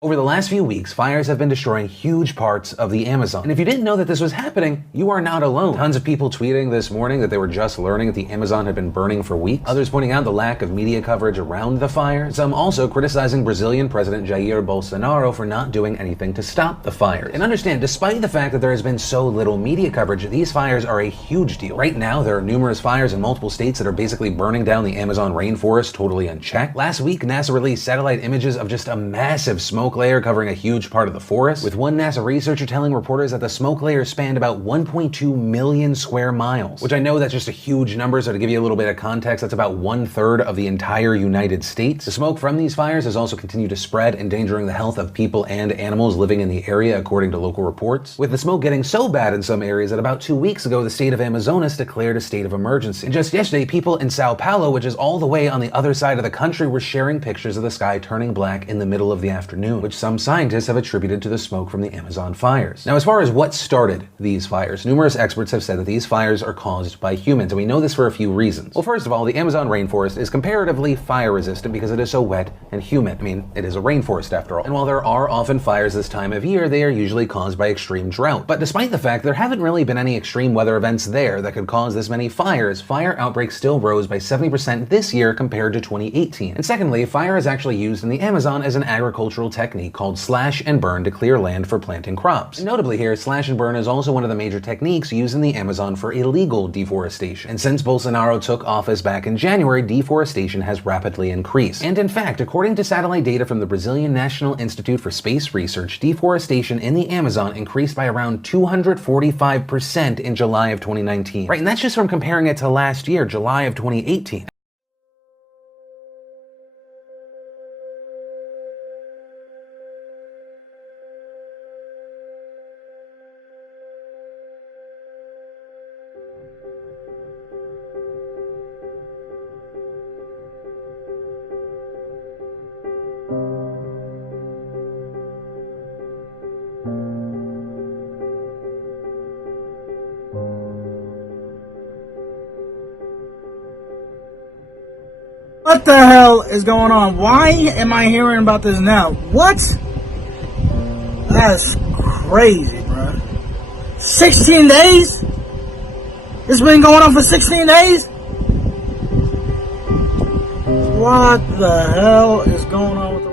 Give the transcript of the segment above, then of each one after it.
Over the last few weeks, fires have been destroying huge parts of the Amazon. And if you didn't know that this was happening, you are not alone. Tons of people tweeting this morning that they were just learning that the Amazon had been burning for weeks. Others pointing out the lack of media coverage around the fire. Some also criticizing Brazilian President Jair Bolsonaro for not doing anything to stop the fire. And understand, despite the fact that there has been so little media coverage, these fires are a huge deal. Right now, there are numerous fires in multiple states that are basically burning down the Amazon rainforest totally unchecked. Last week, NASA released satellite images of just a massive smoke layer covering a huge part of the forest, with one NASA researcher telling reporters that the smoke layer spanned about 1.2 million square miles, which I know that's just a huge number, so to give you a little bit of context, that's about 1/3 of the entire United States. The smoke from these fires has also continued to spread, endangering the health of people and animals living in the area, according to local reports, with the smoke getting so bad in some areas that about 2 weeks ago, the state of Amazonas declared a state of emergency. And just yesterday, people in Sao Paulo, which is all the way on the other side of the country, were sharing pictures of the sky turning black in the middle of the afternoon, which some scientists have attributed to the smoke from the Amazon fires. Now, as far as what started these fires, numerous experts have said that these fires are caused by humans, and we know this for a few reasons. Well, first of all, the Amazon rainforest is comparatively fire resistant because it is so wet and humid. I mean, it is a rainforest after all. And while there are often fires this time of year, they are usually caused by extreme drought. But despite the fact there haven't really been any extreme weather events there that could cause this many fires, fire outbreaks still rose by 70% this year compared to 2018. And secondly, fire is actually used in the Amazon as an agricultural technique called slash and burn to clear land for planting crops. And notably here, slash and burn is also one of the major techniques used in the Amazon for illegal deforestation. And since Bolsonaro took office back in January, deforestation has rapidly increased. And in fact, according to satellite data from the Brazilian National Institute for Space Research, deforestation in the Amazon increased by around 245% in July of 2019. Right, and that's just from comparing it to last year, July of 2018. What the hell is going on? Why am I hearing about this now? What? That's crazy, bro. 16 days? It's been going on for 16 days? What the hell is going on with the...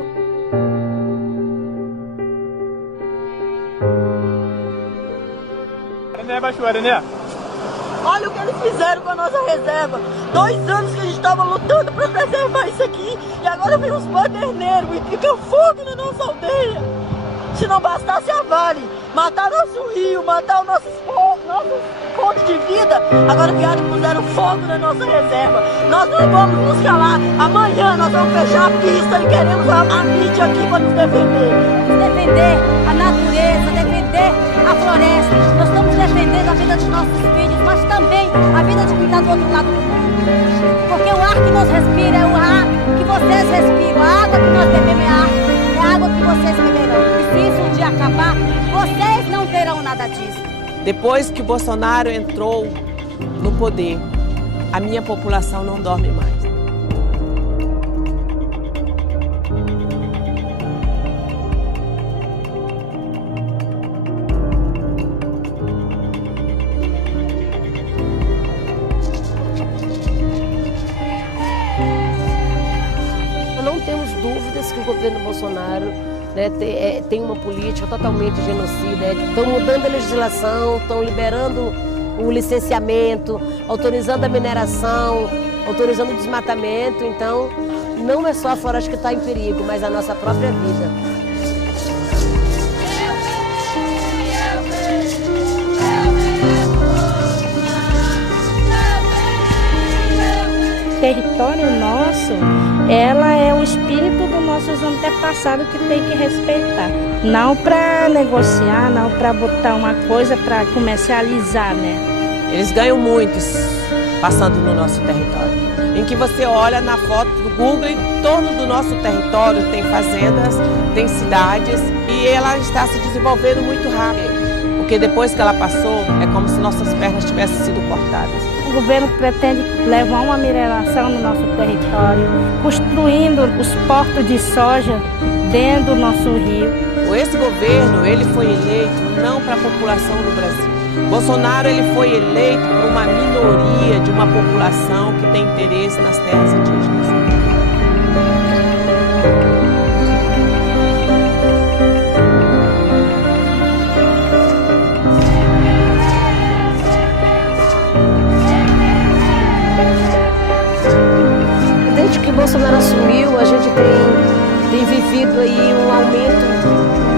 Olha o que eles fizeram com a nossa reserva. 2 anos que a gente estava lutando para preservar isso aqui. E agora vem os baderneiros e fica fogo na nossa aldeia. Se não bastasse a Vale matar nosso rio, matar os nossos fontes de vida, agora vieram e puseram fogo na nossa reserva. Nós não vamos nos calar. Amanhã nós vamos fechar a pista e queremos a mídia aqui para nos defender. Defender a natureza, defender a floresta. Nós estamos defendendo a vida dos nossos filhos, mas também a vida de quem está do outro lado do mundo. Porque o ar que nós respiramos é o ar que vocês respiram. A água que nós bebemos é a água que vocês beberão. E se isso um dia acabar, vocês não terão nada disso. Depois que Bolsonaro entrou no poder, a minha população não dorme mais. Não temos dúvidas que o governo Bolsonaro, né, tem uma política totalmente genocida. Estão mudando a legislação, estão liberando o licenciamento, autorizando a mineração, autorizando o desmatamento. Então, não é só a floresta que está em perigo, mas a nossa própria vida. Território nosso, ela é o espírito dos nossos antepassados que tem que respeitar. Não para negociar, não para botar uma coisa para comercializar, né? Eles ganham muitos passando no nosso território. Em que você olha na foto do Google, em torno do nosso território tem fazendas, tem cidades e ela está se desenvolvendo muito rápido. Porque depois que ela passou, é como se nossas pernas tivessem sido cortadas. O governo pretende levar uma mineração no nosso território, construindo os portos de soja dentro do nosso rio. Esse governo, ele foi eleito não para a população do Brasil. Bolsonaro, ele foi eleito por uma minoria de uma população que tem interesse nas terras indígenas. Desde que Bolsonaro assumiu, a gente tem vivido aí um aumento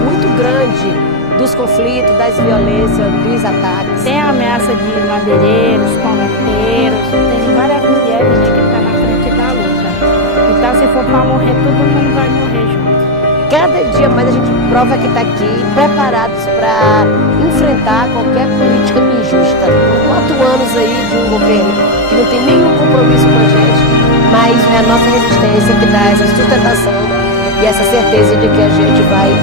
muito grande dos conflitos, das violências, dos ataques. Tem a ameaça de madeireiros, palmeteiros, tem várias mulheres, né, que estão na frente da luta. Então, se for para morrer, todo mundo vai morrer junto. Cada dia mais a gente prova que está aqui, preparados para enfrentar qualquer política injusta. 4 anos aí de um governo que não tem nenhum compromisso com a gente, mas é a nossa resistência que dá essa sustentação e essa certeza de que a gente vai